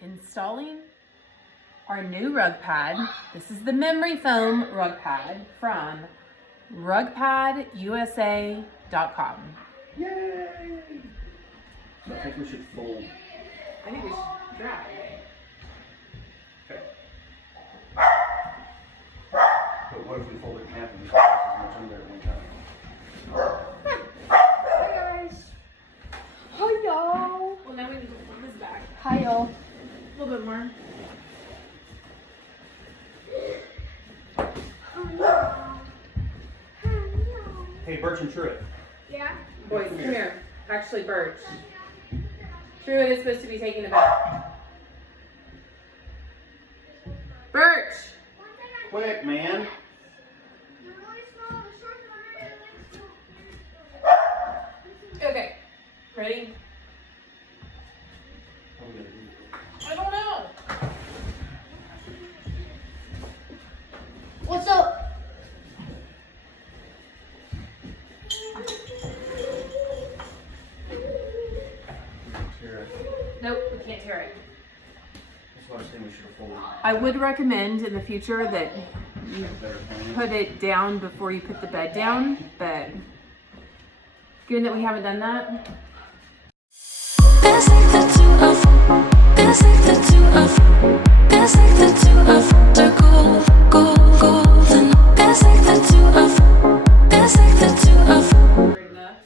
installing our new rug pad. This is the memory foam rug pad from rugpadusa.com. Yay! So I think we should fold. I think we should try. Okay. But what if we fold it in half and just press as much under at one time? Hi guys. Hi y'all. Well, now we need to flip this back Hi y'all. a little bit more. Hey, Birch and Truett. Yeah. Boys, come here. Actually, Birch. Truett is supposed to be taking a bath. Birch! Quick, man. Okay, ready? I don't know. What's up? Nope, we can't tear it. That's what I was saying, we should have folded. I would recommend in the future that you Better plan. put it down before you put the bed down, but given that we haven't done that, It's like the two of, it's like the two of, it's like the two of, they're golden. It's like the two of, it's like the two of. good enough.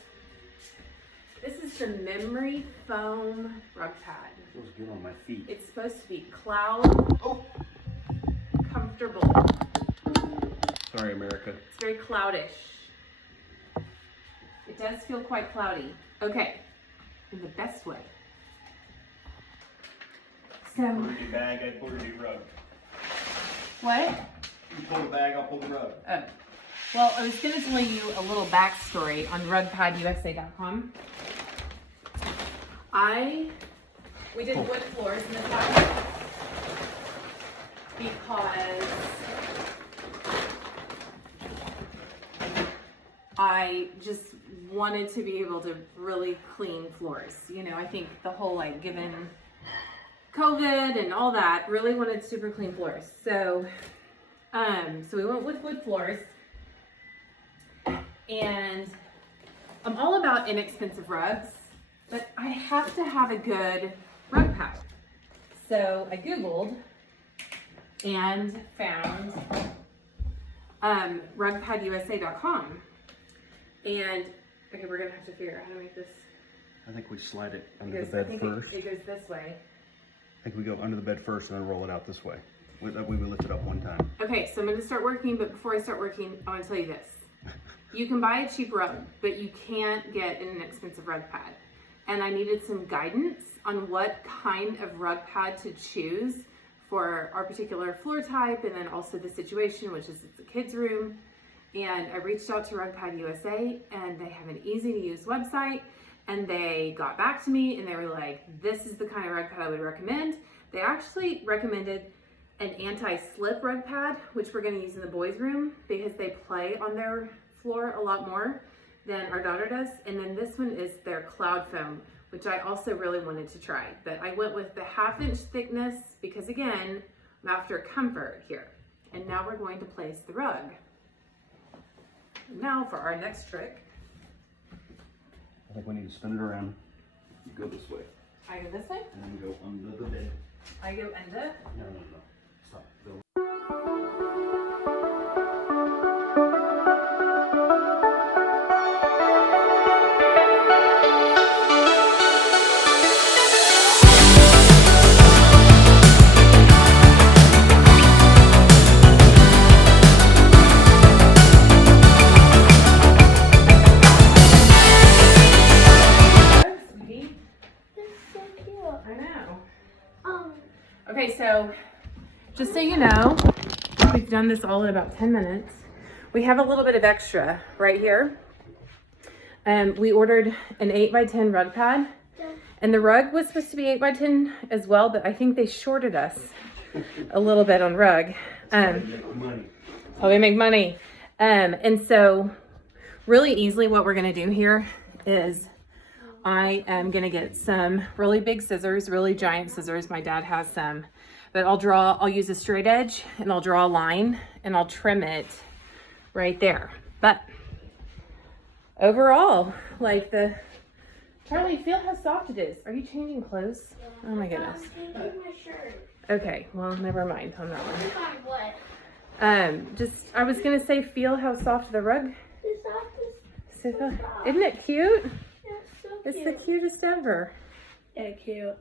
This is the memory foam rug pad. Feels good on my feet. It's supposed to be cloud comfortable. Sorry, America. It's very cloudish. It does feel quite cloudy. Okay, in the best way. So, Pull the bag, I pull the rug. what? You pull the bag, I'll pull the rug. Oh. Well, I was going to tell you a little backstory on rugpadusa.com. We did wood floors in the house because I just wanted to be able to really clean floors. You know, I think the whole, like, given COVID and all that, really wanted super clean floors. So we went with wood floors, and I'm all about inexpensive rugs, but I have to have a good rug pad. So I Googled and found rugpadusa.com. And okay, we're gonna have to figure out how to make this. I think we slide it I under the bed think first. it goes this way. I think we go under the bed first and then roll it out this way. That way we lift it up one time. Okay, so I'm gonna start working, but before I start working, I wanna tell you this. You can buy a cheap rug, but you can't get an expensive rug pad. And I needed some guidance on what kind of rug pad to choose for our particular floor type, and then also the situation, which is it's a kid's room. And I reached out to Rug Pad USA, and they have an easy to use website, and they got back to me and they were like, this is the kind of rug pad I would recommend. They actually recommended an anti-slip rug pad, which we're gonna use in the boys' room because they play on their floor a lot more than our daughter does. And then this one is their cloud foam, which I also really wanted to try. But I went with the 1/2 inch thickness because again, I'm after comfort here. And now we're going to place the rug. Now for our next trick. I think we need to spin it around. You go this way. I go this way, And then go under the bed. I go under. No. Stop. Go. Sweetie. That's so cute. I know. Um, Okay, so just so you know, we've done this all in about 10 minutes. We have a little bit of extra right here. We ordered an 8x10 rug pad, and the rug was supposed to be 8x10 as well, but I think they shorted us a little bit on rug. Make money. Oh, we make money. And so really easily what we're gonna do here is I am gonna get some really big scissors, really giant scissors. My dad has some, but I'll use a straight edge and I'll draw a line and I'll trim it right there. But overall, like Charlie, feel how soft it is. Are you changing clothes? Oh my goodness. I'm changing my shirt. Okay, well, never mind on that I one. think I'm wet. I was gonna say, feel how soft the rug This office is. Isn't it cute? is so It's cute. the cutest ever. Yeah, cute.